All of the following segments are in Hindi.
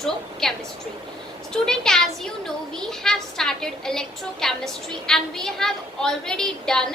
electrochemistry. Student, as you know, we have started electrochemistry and we have already done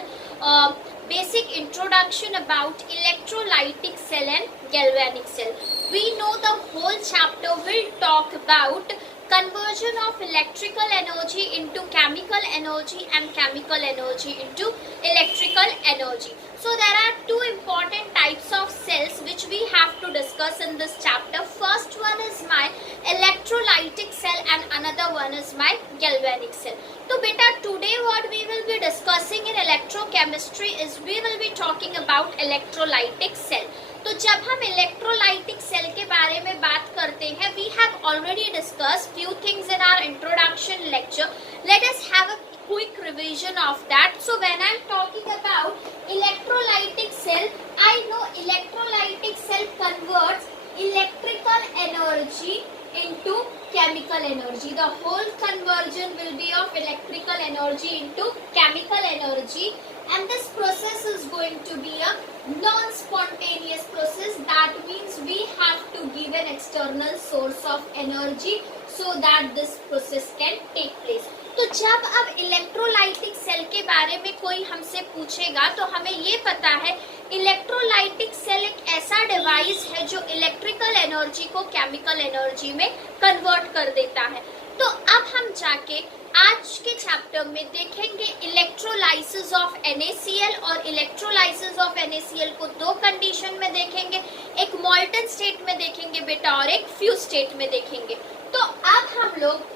basic introduction about electrolytic cell and galvanic cell. We know the whole chapter will talk about conversion of electrical energy into chemical energy and chemical energy into electrical energy. So there are two important types of cells which we have to discuss in this chapter. First one is my electrolytic cell and another one is my galvanic cell. So beta, today what we will be discussing in electrochemistry is we will be talking about electrolytic cell. तो जब हम इलेक्ट्रोलाइटिक सेल के बारे में बात करते हैं, we have already discuss few things in our introduction lecture. Let us have a quick revision of that. So when I am talking about electrolytic cell, I know electrolytic cell converts electrical energy into chemical energy. The whole conversion will be of electrical energy into chemical energy, and this process is going to be a non-spontaneous process. That means we have to give an external source of energy so that this process can take place. तो जब अब इलेक्ट्रोलाइटिक सेल के बारे में कोई हमसे पूछेगा तो हमें ये पता है इलेक्ट्रोलाइटिक सेल एक ऐसा डिवाइस है जो इलेक्ट्रिकल एनर्जी को केमिकल एनर्जी में कन्वर्ट कर देता है. तो अब हम जाके आज के चैप्टर में देखेंगे इलेक्ट्रोलाइसिस ऑफ NaCl और इलेक्ट्रोलाइसिस ऑफ NaCl को दो कंडीशन में देखेंगे, एक मॉल्टन स्टेट में देखेंगे बेटा और एक फ्यूज स्टेट में देखेंगे. तो अब हम लोग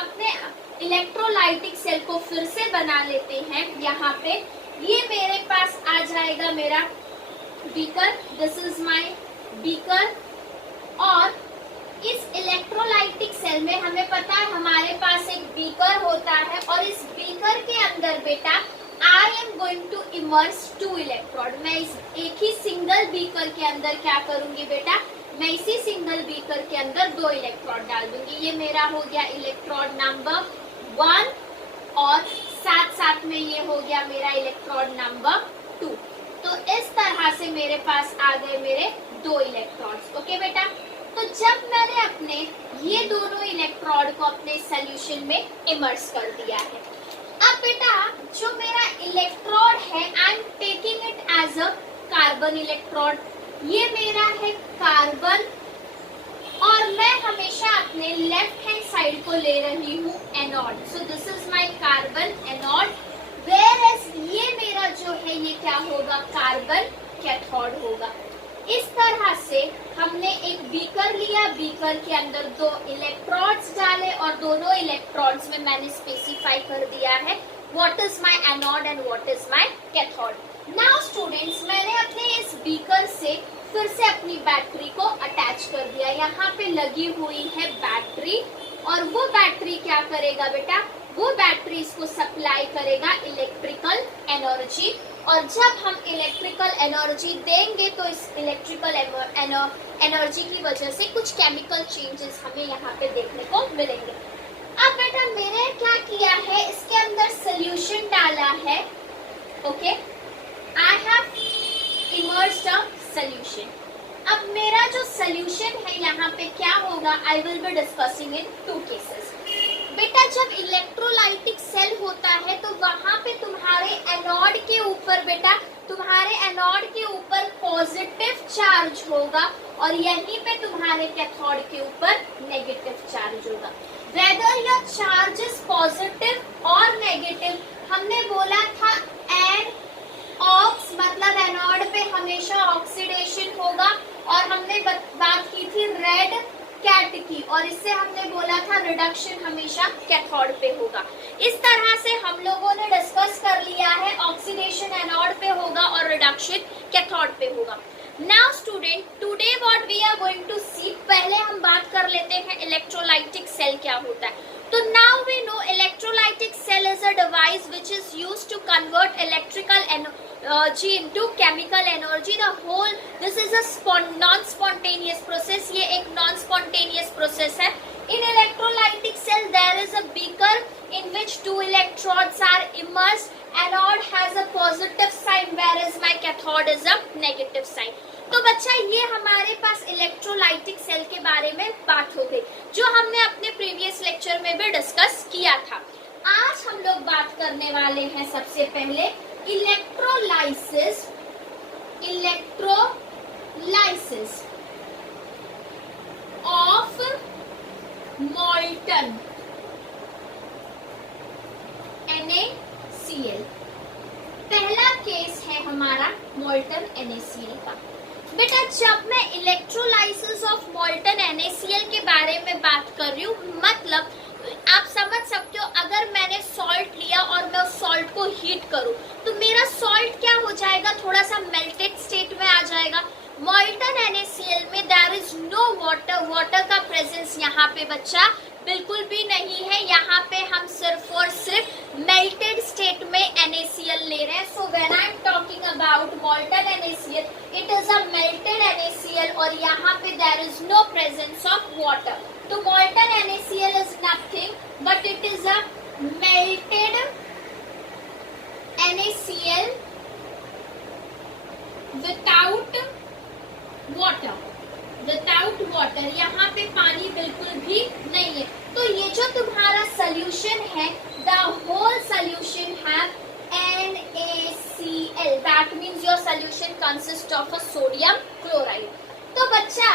अपने इलेक्ट्रोलाइटिक सेल को फिर से बना लेते हैं. यहाँ पे ये मेरे पास आ जाएगा मेरा beaker, this is my beaker. और इस इलेक्ट्रोलाइटिक सेल में हमें पता है हमारे पास एक बीकर होता है और इस बीकर के अंदर बेटा I am going to immerse two electrode. मैं इस एक ही सिंगल बीकर के अंदर क्या करूंगी बेटा, मैं इसी सिंगल बीकर के अंदर दो इलेक्ट्रोड डाल दूंगी. ये मेरा हो गया इलेक्ट्रोड नंबर 1 और साथ साथ में ये हो गया मेरा इलेक्ट्रोड नंबर 2. तो इस तरह से मेरे पास आ गए मेरे दो इलेक्ट्रॉड्स. ओके बेटा, तो जब मैंने अपने ये दोनों इलेक्ट्रोड को अपने सॉल्यूशन में इमर्स कर दिया है, अब बेटा जो मेरा इलेक्ट्रोड है I am taking it as a carbon electrode. ये मेरा है कार्बन और मैं हमेशा अपने लेफ्ट हैंड साइड को ले रही हूँ anode. So this is my carbon anode, whereas ये मेरा जो है ये क्या होगा, कार्बन कैथोड होगा. इस तरह से हमने एक बीकर लिया, बीकर के अंदर दो इलेक्ट्रोड्स डाले और दोनों इलेक्ट्रोड्स में मैंने स्पेसिफाई कर दिया है what is my anode and what is my cathode. Now students, मैंने अपने इस बीकर से फिर से अपनी बैटरी को अटैच कर दिया. यहाँ पे लगी हुई है बैटरी और वो बैटरी क्या करेगा बेटा, वो बैटरी इसको सप्लाई करेगा इलेक्ट्रिकल एनर्जी. और जब हम इलेक्ट्रिकल एनर्जी देंगे तो इस इलेक्ट्रिकल एनर्जी की वजह से कुछ केमिकल चेंजेस हमें यहाँ पे देखने को मिलेंगे. अब बेटा मैंने क्या किया है, इसके अंदर सोल्यूशन डाला है. Okay, I have immersed a solution. अब मेरा जो सोल्यूशन है यहाँ पे क्या होगा, I will be discussing in two cases. बेटा जब इलेक्ट्रोलाइटिक सेल होता है तो वहां पे तुम्हारे एनोड के ऊपर बेटा तुम्हारे एनोड के ऊपर पॉजिटिव चार्ज होगा और यहीं पे तुम्हारे कैथोड के ऊपर नेगेटिव चार्ज होगा. Whether your charge is positive और नेगेटिव, हमने बोला था एन ऑक्स मतलब एनोड पे हमेशा ऑक्सीडेशन होगा और हमने बात की थी रेड कैट की और इससे हमने बोला था रिडक्शन हमेशा कैथोड पे होगा. इस तरह से हम लोगों ने डिस्कस कर लिया है ऑक्सीडेशन एनोड पे होगा और रिडक्शन कैथोड पे होगा. Now student, today what we are going to see, पहले हम बात कर लेते हैं इलेक्ट्रोलाइटिक सेल क्या होता है. तो now we know electrolytic cell is a device which is used to convert electrical energy into chemical energy. The whole this is a non-spontaneous process. ये एक non-spontaneous process है. In electrolytic cell there is a beaker in which two electrodes are immersed. Anode has a positive sign whereas my cathode is a negative sign. तो बच्चा ये हमारे पास इलेक्ट्रोलाइटिक सेल के बारे में बात हो गई, जो हमने अपने प्रीवियस लेक्चर में भी डिस्कस किया था। आज हम लोग बात करने वाले हैं सबसे पहले इलेक्ट्रोलाइसिस ऑफ मॉल्टन NaCl। पहला केस है हमारा मॉल्टन NaCl का। बेटा जब मैं इलेक्ट्रोलाइसिस ऑफ मॉल्टन NaCl के बारे में बात कर रही हूँ, मतलब आप समझ सकते हो, अगर मैंने सॉल्ट लिया और मैं उस सॉल्ट को हीट करूँ तो मेरा सॉल्ट क्या हो जाएगा, थोड़ा सा मेल्टेड स्टेट में आ जाएगा। मॉल्टन NaCl में there is no water, water का प्रेजेंस यहाँ पे बच्चा बिल्कुल भी नहीं है। यहाँ पे हम सिर्फ और सिर्फ मेल्टेड स्टेट में NaCl ले रहे हैं। So when I am talking about molten NaCl, it is a melted NaCl और यहाँ पे there is no presence of water. तो molten NaCl is nothing but it is a melted NaCl without water, यहाँ पे पानी बिल्कुल भी नहीं है। तो ये जो तुम्हारा सोल्यूशन है, the whole solution have NaCl, that means your solution consist of a sodium chloride. तो बच्चा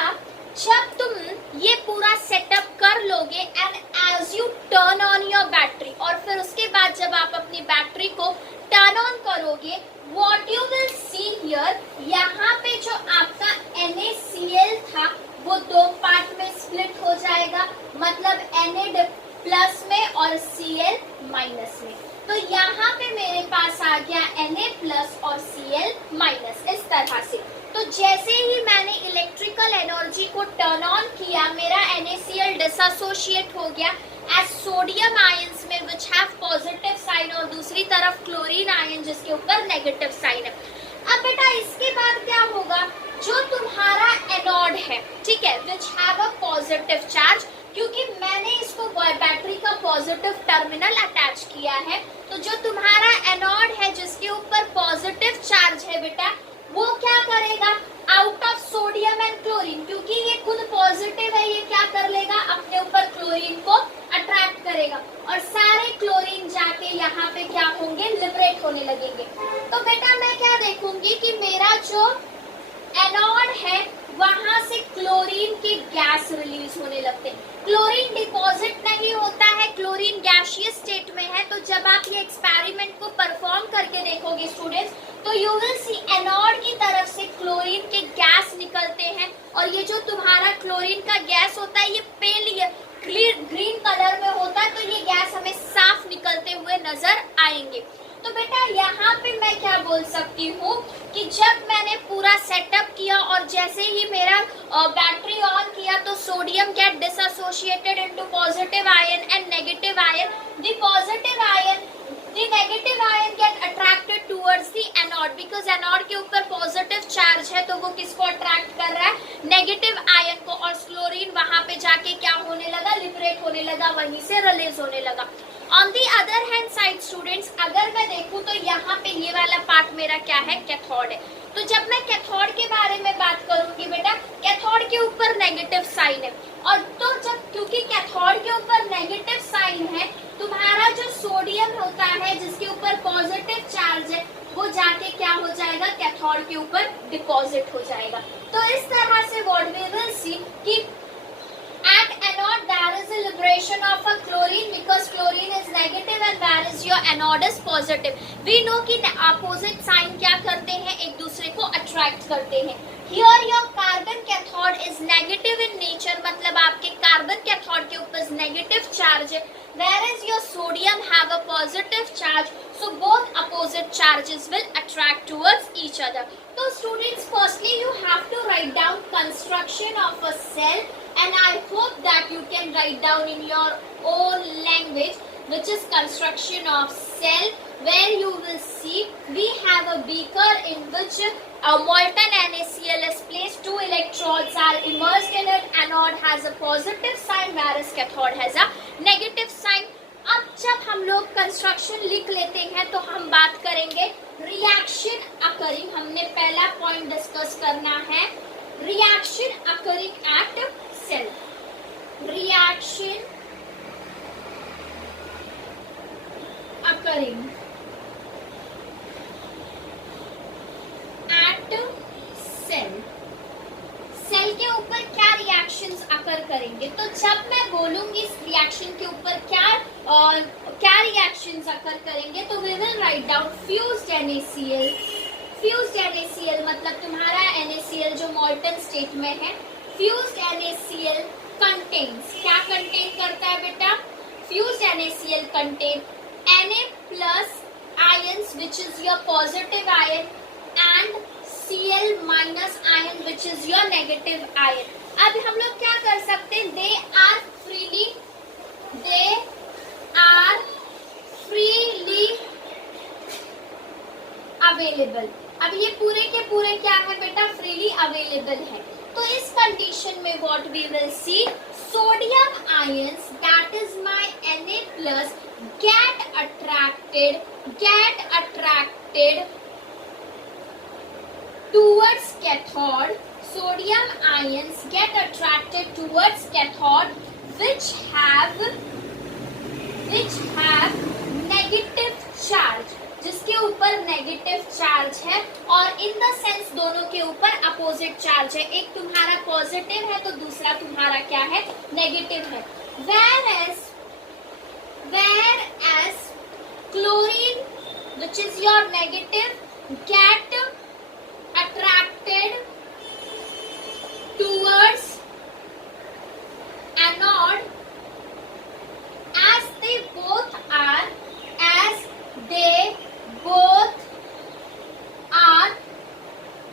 जब तुम ये पूरा सेटअप कर लोगे and as you turn on your battery, और फिर उसके बाद जब आप अपनी बैटरी को टर्न ऑन करोगे, what you will see here, यहाँ पे जो आपका NaCl था वो दो पार्ट में स्प्लिट हो जाएगा, मतलब Na प्लस में और Cl माइनस में। तो यहाँ पे मेरे पास आ गया Na प्लस और Cl माइनस, इस तरह से। तो जैसे ही मैंने इलेक्ट्रिकल एनर्जी को टर्न ऑन किया, मेरा NaCl डिसएसोशिएट हो गया एज सोडियम आयंस में विच हैव पॉजिटिव साइन, और दूसरी तरफ क्लोरीन आयन जिसके ऊपर नेगेटिव साइन है। अब बेटा इसके बाद क्या होगा, जो तुम्हारा एनोड है, ठीक है, which have a positive charge, क्योंकि मैंने इसको बैटरी का पॉजिटिव टर्मिनल अटैच किया है, तो जो तुम्हारा एनोड है जिसके ऊपर पॉजिटिव चार्ज है बेटा, वो क्या करेगा, out of sodium and chlorine, क्योंकि ये खुद पॉजिटिव है, ये क्या कर लेगा, अपने ऊपर क्लोरीन को अट्रैक्ट करेगा और सारे क्लोरीन जाके यहाँ पे क्या होंगे, लिबरेट होने लगेंगे। तो बेटा मैं क्या देखूंगी कि मेरा जो एनोड है वहां से क्लोरीन के गैस रिलीज होने लगते हैं। क्लोरीन डिपॉजिट नहीं होता है, क्लोरीन गैसियस स्टेट में है। तो जब आप ये एक्सपेरिमेंट को परफॉर्म करके देखोगे स्टूडेंट्स, तो यू विल सी एनोड की तरफ से क्लोरीन के गैस निकलते हैं, और ये जो तुम्हारा क्लोरीन का गैस होता है ये पेल ग्रीन कलर में होता है, तो ये गैस हमें साफ निकलते हुए नजर आएंगे। तो बेटा यहाँ पे मैं क्या बोल सकती हूँ कि जब मैंने पूरा सेटअप किया और जैसे ही मेरा बैटरी ऑन किया, तो sodium get dissociated into positive ion and negative ion. The negative ion get attracted towards the anode, because anode के ऊपर पॉजिटिव चार्ज है, तो वो किसको अट्रैक्ट कर रहा है, नेगेटिव आयन को, और क्लोरीन वहां पे जाके क्या होने लगा, लिबरेट होने लगा, वहीं से रिलीज होने लगा। On the other hand side students, अगर मैं देखूं तो यहाँ पे ये वाला पार्ट मेरा क्या है, कैथोड है। तो जब मैं कैथोड के बारे में बात करूंगी बेटा, कैथोड के ऊपर नेगेटिव साइन है, और तो जब क्योंकि कैथोड के ऊपर नेगेटिव साइन है, तुम्हारा जो सोडियम होता है जिसके ऊपर पॉजिटिव चार्ज है, वो जाके क्या हो जाएगा, कैथोड के ऊपर डिपॉजिट हो जाएगा। तो इस तरह से व्हाट वी विल सी कि at anode there is a liberation of a chlorine because chlorine is negative and whereas your anode is positive. We know कि opposite sign क्या करते हैं, एक दूसरे को attract करते हैं। Here your carbon cathode is negative in nature, मतलब आपके कार्बन कैथोड के ऊपर नेगेटिव चार्ज है, whereas your sodium have a positive charge, so both opposite charges will attract towards each other. So students, firstly you have to write down construction of a cell, and I hope that you can write down in your own language, which is construction of cell, where you will see we have a beaker in which a molten NaCl is placed. Two electrodes are immersed in it. Anode has a positive sign whereas cathode has a negative sign. अब जब हम लोग कंस्ट्रक्शन लिख लेते हैं तो हम बात करेंगे रिएक्शन अकरिंग। हमने पहला पॉइंट डिस्कस करना है, reaction occurring at cell. Reaction occurring at cell. Cell के ऊपर क्या रिएक्शंस अकर करेंगे? तो जब मैं बोलूंगी इस रिएक्शन के ऊपर क्या रिएक्शंस अकर करेंगे, तो we will write down fused NaCl। Fused NaCl मतलब तुम्हारा NaCl जो मॉल्टन स्टेट में है। फ्यूज्ड NaCl कंटेन्स, क्या कंटेन करता है बेटा? Fused NaCl contain Na plus ions which is your positive ion and Cl minus ion which is your negative ion। अब हम लोग क्या कर सकते हैं? They are freely available। अब ये पूरे के पूरे क्या है बेटा? freely available है। तो इस कंडीशन में what we will see, sodium ions that is my Na plus get attracted towards cathode। sodium ions get attracted towards cathode which have negative charge, जिसके ऊपर नेगेटिव चार्ज है, और इन द सेंस दोनों के ऊपर अपोजिट चार्ज है। एक तुम्हारा पॉजिटिव है तो दूसरा तुम्हारा क्या है? नेगेटिव है। Whereas chlorine which is your negative get attracted towards anode as they both are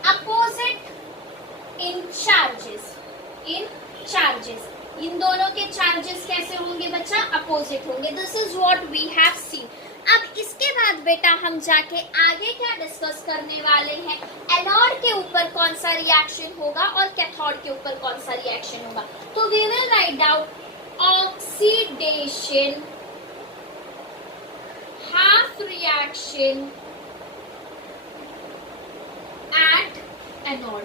opposite in charges। इन दोनों के चार्जेस कैसे होंगे बच्चा? अपोजिट होंगे। This is what we have seen. अब इसके बाद बेटा हम जाके आगे क्या डिस्कस करने वाले हैं? एनोड के ऊपर कौन सा रिएक्शन होगा और कैथोड के ऊपर कौन सा रिएक्शन होगा। तो we will write down oxidation half reaction at anode.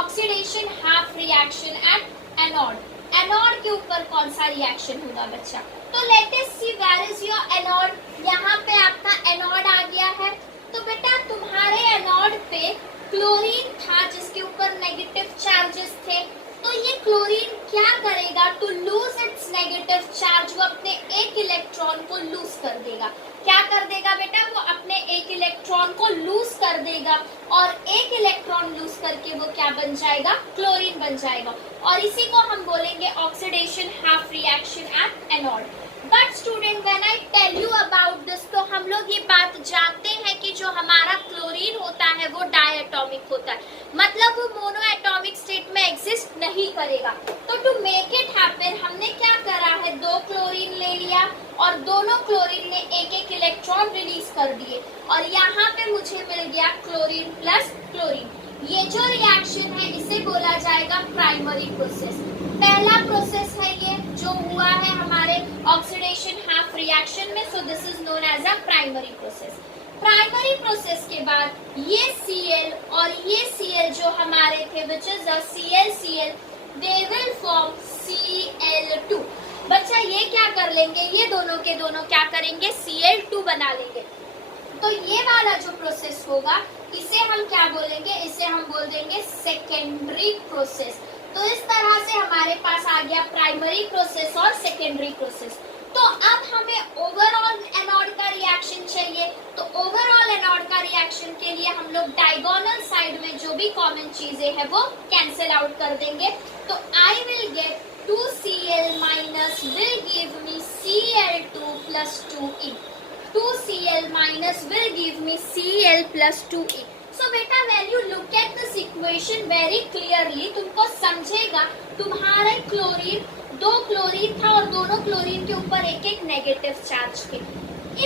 Oxidation half reaction at anode. Anode के ऊपर कौन सा रिएक्शन होगा बच्चा? तो let us see where is your anode. यहाँ पे आपका एनोड आ गया है। तो बेटा तुम्हारे एनोड पे क्लोरीन था जिसके ऊपर नेगेटिव चार्जेस थे। तो ये क्लोरीन क्या करेगा? To lose its negative charge, वो अपने एक इलेक्ट्रॉन को लूज कर देगा। क्या कर देगा बेटा? वो अपने एक इलेक्ट्रॉन को लूज कर देगा, और एक इलेक्ट्रॉन लूज करके वो क्या बन जाएगा? क्लोरीन बन जाएगा। और इसी को हम बोलेंगे oxidation half reaction at anode. But student when I tell you about this, तो हम लोग ये बात जानते हैं कि जो हमारा क्लोरीन होता है वो डायटोमिक होता है, मतलब वो मोनो एटॉमिक स्टेट में एग्जिस्ट नहीं करेगा। तो टू मेक इट हैपन हमने क्या करा है? दो क्लोरीन ले लिया और दोनों क्लोरीन ने एक एक इलेक्ट्रॉन रिलीज कर दिए, और यहाँ पे मुझे मिल गया क्लोरीन प्लस क्लोरीन। ये जो रिएक्शन है इसे बोला जाएगा प्राइमरी प्रोसेस। पहला प्रोसेस है ये जो हुआ है हमारे ऑक्सीडेशन हाफ रिएक्शन में, so this is known as a primary process. Primary process के बाद ये Cl और ये Cl जो हमारे थे which is the ClCl, they will form Cl2। बच्चा ये क्या कर लेंगे? ये दोनों के दोनों क्या करेंगे? Cl2 बना लेंगे। तो ये वाला जो प्रोसेस होगा इसे हम क्या बोलेंगे? इसे हम बोल देंगे सेकेंडरी प्रोसेस। तो इस तरह से हमारे पास आ गया प्राइमरी प्रोसेस और सेकेंडरी प्रोसेस। तो अब हमें ओवरऑल एनोड का रिएक्शन चाहिए। तो ओवरऑल एनोड का रिएक्शन के लिए हम लोग डायगोनल साइड में जो भी कॉमन चीजें हैं वो कैंसिल आउट कर देंगे। तो I will get 2Cl minus will give me Cl2 plus 2E। 2Cl minus will give me Cl plus 2E। So बेटा when you look at this equation very clearly, तुमको समझेगा तुम्हारे क्लोरीन, दो क्लोरीन था और दोनों क्लोरीन के ऊपर एक एक नेगेटिव चार्ज थे।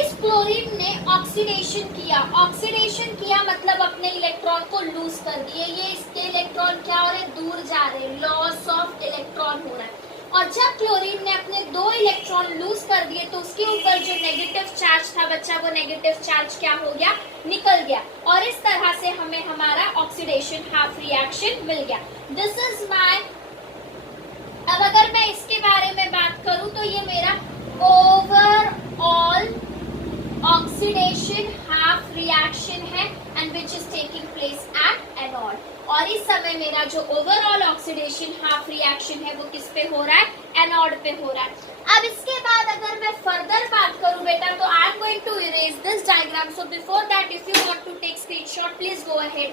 इस क्लोरीन ने ऑक्सीडेशन किया मतलब अपने इलेक्ट्रॉन को लूज कर दिए। ये इसके इलेक्ट्रॉन क्या हो रहे? दूर जा रहे, लॉस ऑफ इलेक्ट्रॉन हो रहा है। और जब क्लोरीन ने अपने 2 इलेक्ट्रॉन लूज कर दिए तो उसके ऊपर जो नेगेटिव चार्ज था बच्चा, वो नेगेटिव चार्ज क्या हो गया, निकल गया, और इस तरह से हमें हमारा ऑक्सीडेशन हाफ रिएक्शन मिल गया। दिस इज माय, अब अगर मैं इसके बारे में बात करूं तो ये मेरा ओवरऑल ऑक्सीडेशन हाफ रिएक्शन है and which is taking place at anode. और इस समय मेरा जो ओवरऑल ऑक्सीडेशन हाफ रिएक्शन है वो किस पे हो रहा है, एनोड पे हो रहा है। अब इसके बाद अगर मैं फर्दर बात करूं बेटा तो I am going to erase this diagram, so before that if you want to take screenshot please go ahead.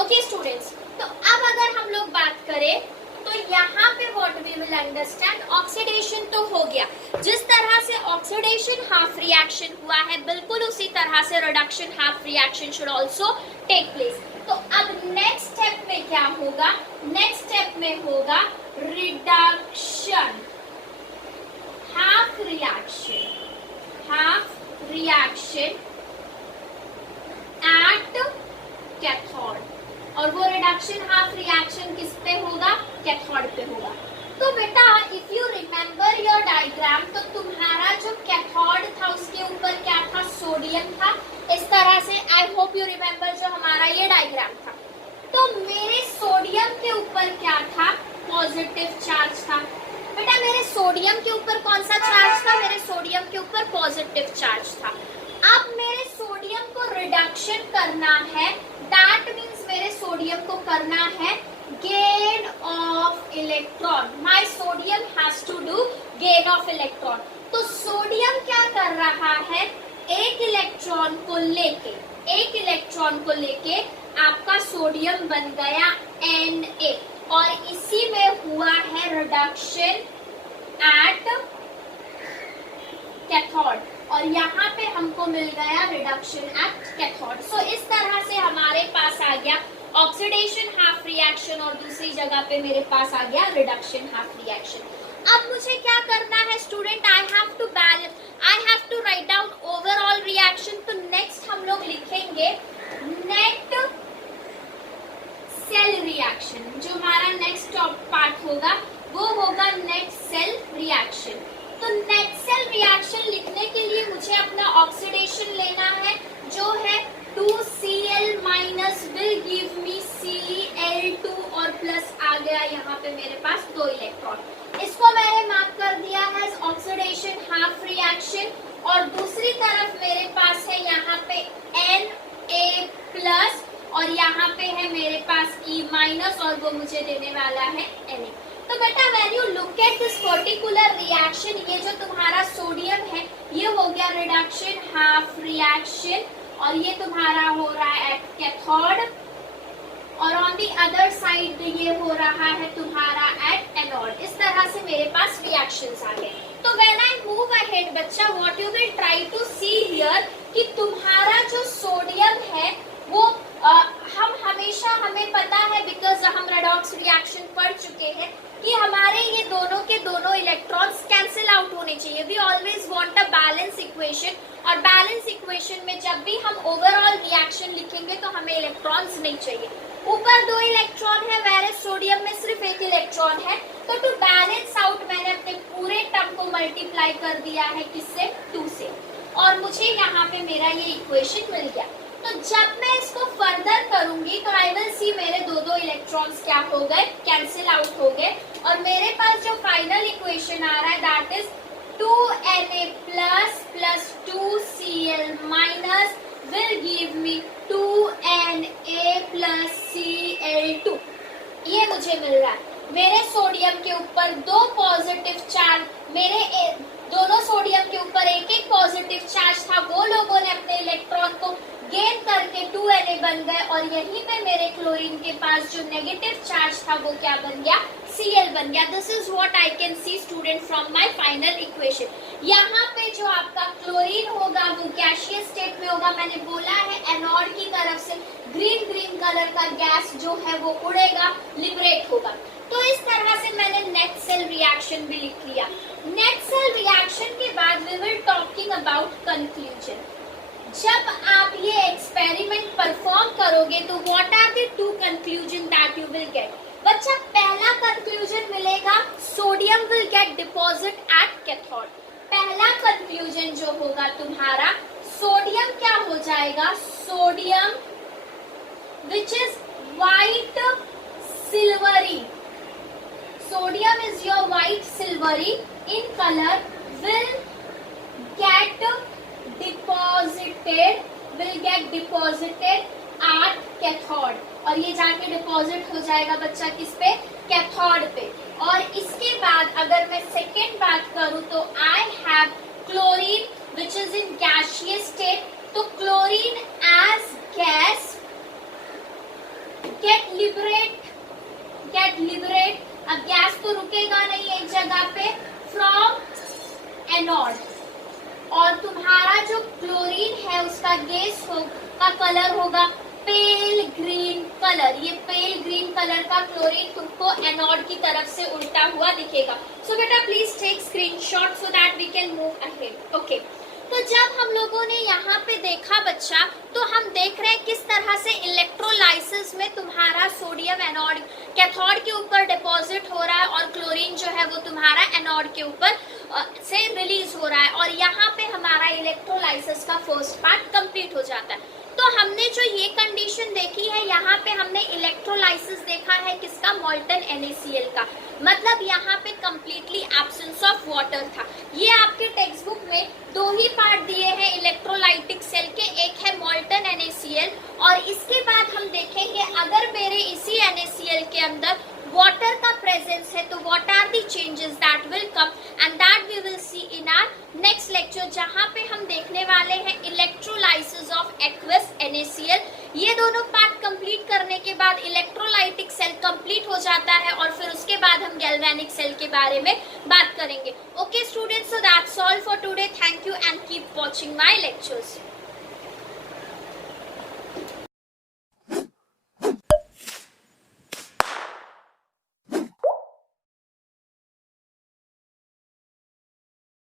Okay students, तो अब अगर हम लोग बात करें तो यहाँ पे what we will understand, oxidation तो हो गया, जिस तरह से ऑक्सीडेशन हाफ रिएक्शन हुआ है बिल्कुल उसी तरह से reduction half reaction should also take place. तो अब नेक्स्ट स्टेप में क्या होगा, नेक्स्ट स्टेप में होगा reduction half reaction at cathode, और वो रिडक्शन हाफ रिएक्शन किस पे होगा, कैथोड पे होगा। तो बेटा if you remember your diagram, तो तुम्हारा जो कैथोड था उसके ऊपर क्या था, सोडियम था, इस तरह से। आई होप यू रिमेम्बर जो हमारा ये डायग्राम था। तो मेरे सोडियम के ऊपर क्या था, पॉजिटिव चार्ज था। बेटा मेरे सोडियम के ऊपर कौन सा चार्ज था, मेरे सोडियम के ऊपर पॉजिटिव चार्ज था। अब मेरे सोडियम को रिडक्शन करना है, दैट मीन्स मेरे सोडियम को करना है gain of electron, my sodium has to do gain of electron. तो सोडियम क्या कर रहा है, एक इलेक्ट्रॉन को लेके आपका सोडियम बन गया Na, और इसी में हुआ है रिडक्शन एट कैथोड, और यहाँ पे हमको मिल गया रिडक्शन एट कैथोड। सो इस तरह से हमारे पास आ गया ऑक्सीडेशन हाफ रिएक्शन और दूसरी जगह पे मेरे पास आ गया रिडक्शन हाफ रिएक्शन। अब मुझे क्या करना है student, I have to write down overall reaction. तो नेक्स्ट हम लोग लिखेंगे नेट सेल रिएक्शन, जो हमारा नेक्स्ट पार्ट होगा वो होगा नेट सेल रिएक्शन। तो नेट सेल रिएक्शन लिखने के लिए मुझे अपना ऑक्सीडेशन लेना है, जो है 2Cl minus will give me Cl2, और प्लस आ गया यहाँ पे मेरे पास 2 इलेक्ट्रॉन। इसको मैंने मार्क कर दिया है ऑक्सीडेशन हाफ रिएक्शन, और दूसरी तरफ मेरे पास है यहाँ पे Na प्लस, और यहाँ पे है मेरे पास E माइनस, और वो मुझे देने वाला है Na। तो बेटा when you look at this particular reaction, ये जो तुम्हारा सोडियम है ये हो गया रिडक्शन हाफ रिएक्शन, और ये तुम्हारा हो रहा है एट कैथोड, और ऑन दी अदर साइड ये हो रहा है तुम्हारा एट एनोड। इस तरह से मेरे पास रिएक्शंस आ गए। तो व्हेन आई मूव अहेड बच्चा, what you will try to see here कि तुम्हारा जो सोडियम है वो हमें पता है, बिकॉज हम रेडॉक्स रिएक्शन पढ़ चुके हैं कि हमारे ये दोनों के दोनों इलेक्ट्रॉन्स कैंसिल आउट होने चाहिए। We always want a balance equation, और बैलेंस इक्वेशन में जब भी हम ओवरऑल रिएक्शन लिखेंगे तो हमें इलेक्ट्रॉन्स नहीं चाहिए। ऊपर 2 इलेक्ट्रॉन है, वेयर सोडियम में सिर्फ 1 इलेक्ट्रॉन है। तो टू बैलेंस आउट मैंने अपने पूरे टर्म को मल्टीप्लाई कर दिया है किससे, 2 से, और मुझे यहाँ पे मेरा ये इक्वेशन मिल गया। तो जब मैं इसको फर्दर करूंगी तो आई विल सी मेरे 2 इलेक्ट्रॉन्स क्या हो गए, कैंसिल आउट हो गए, और मेरे पास जो फाइनल इक्वेशन आ रहा है that is 2Na plus plus 2Cl minus will give me 2Na plus Cl2। ये मुझे मिल रहा है। मेरे सोडियम के ऊपर 2 पॉजिटिव चार्ज, मेरे दोनों सोडियम के ऊपर 1 पॉजिटिव चार्ज था, वो लोगों ने अपने इलेक्ट्रॉन को गेन करके 2Na बन गए, और यहीं पे मेरे क्लोरीन के पास जो नेगेटिव चार्ज था वो क्या बन गया, Cl बन गया। This is what I can see student from my final equation. यहाँ पे जो आपका क्लोरीन होगा वो गैसियस स्टेट में होगा। मैंने बोला है एनोड की तरफ से ग्रीन कलर का गैस जो है वो उड़ेगा, लिबरेट होगा। तो इस तरह से मैंने नेट सेल रिएक्शन भी लिख लिया। नेट सेल रिएक्शन के बाद we will talking about conclusion. जब आप ये एक्सपेरिमेंट परफॉर्म करोगे तो what are the 2 conclusion that you will get. बच्चा पहला कंक्लूजन मिलेगा, sodium will get deposit at cathode. पहला कंक्लूजन जो होगा तुम्हारा, सोडियम क्या हो जाएगा, sodium which is white silvery, sodium is your white silvery in color, will get deposited at cathode, और ये जाके डिपॉजिट हो जाएगा बच्चा किस पे, कैथोड पे। और इसके बाद अगर मैं सेकेंड बात करूं तो I have chlorine which is in gaseous state, तो chlorine as gas get liberate, अब गैस तो रुकेगा नहीं एक जगह पे, फ्रॉम एनोड, और तुम्हारा जो क्लोरीन है उसका गैस का कलर होगा पेल ग्रीन कलर। ये पेल ग्रीन कलर का क्लोरीन तुमको एनोड की तरफ से उल्टा हुआ दिखेगा। सो बेटा please take screenshot so that we can move ahead. Okay, तो जब हम लोगों ने यहाँ पे देखा बच्चा, तो हम देख रहे हैं किस तरह से इलेक्ट्रोलाइसिस में तुम्हारा सोडियम एनोड कैथोड के ऊपर डिपॉजिट हो रहा है और क्लोरीन जो है वो तुम्हारा एनोड के ऊपर से रिलीज हो रहा है, और यहाँ पे हमारा इलेक्ट्रोलाइसिस का फर्स्ट पार्ट कंप्लीट हो जाता है। तो हमने जो ये कंडीशन देखी है, यहाँ पे हमने इलेक्ट्रोलाइसिस देखा है किसका, मोल्टन NaCl का, मतलब यहाँ पे कंप्लीटली एब्सेंस ऑफ वाटर था। ये आपके टेक्स्ट बुक में दो ही पार्ट दिए हैं इलेक्ट्रोलाइटिक सेल के, एक है मोल्टन NaCl, और इसके बाद हम देखेंगे अगर मेरे इसी NaCl के अंदर वाटर का प्रेजेंस है तो what are the changes that will come, and that we will see in our next lecture, जहां पे हम देखने वाले हैं इलेक्ट्रोलाइसिस ऑफ एक्वस NaCl। ये दोनों पार्ट कंप्लीट करने के बाद इलेक्ट्रोलाइटिक सेल कंप्लीट हो जाता है, और फिर उसके बाद हम गैल्वेनिक सेल के बारे में बात करेंगे। Okay students, so that's all for today. Thank you and keep watching my lectures.